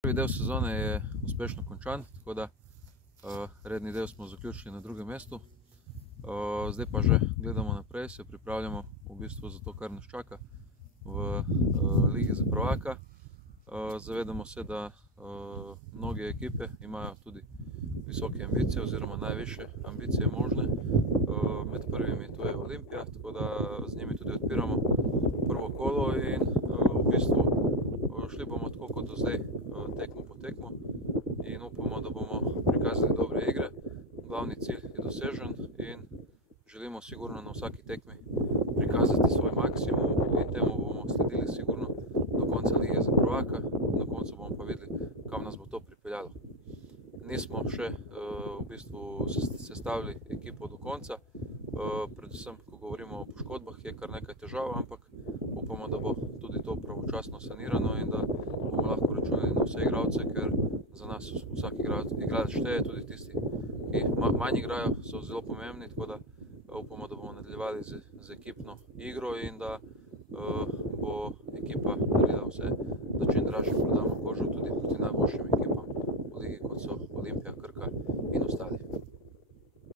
Prvi del sezone je uspešno končan, tako da redni del smo zaključili na drugem mestu. Zdaj pa že gledamo naprej, se pripravljamo v bistvu za to, kar nas čaka v Ligi za prvaka. Zavedamo se, da mnoge ekipe imajo tudi visoke ambicije oziroma najviše ambicije možne. Med prvimi tu je Olimpija, tako da z njimi tudi odpiramo prvo kolo in v bistvu šli bomo tako kot do zdaj, tekmo po tekmo, in upamo, da bomo prikazali dobre igre. Glavni cilj je dosežen in želimo sigurno na vsaki tekmi prikazati svoj maksimum in temu bomo sledili sigurno do konca Lige za prvaka. Na koncu bomo pa videli, kam nas bo to pripeljalo. Nismo še v bistvu sestavili ekipo do konca, predvsem ko govorimo o poškodbah je kar nekaj težav, ampak upamo, da bo tudi to pravočasno sanirano in da bomo lahko računali na vse igralce, ker za nas vsak igralec šteje, tudi tisti, ki manj igrajo, so zelo pomembni, tako da upamo, da bomo nadaljevali z ekipno igro in da bo ekipa naredila vse, da čim dražje prodamo kožo tudi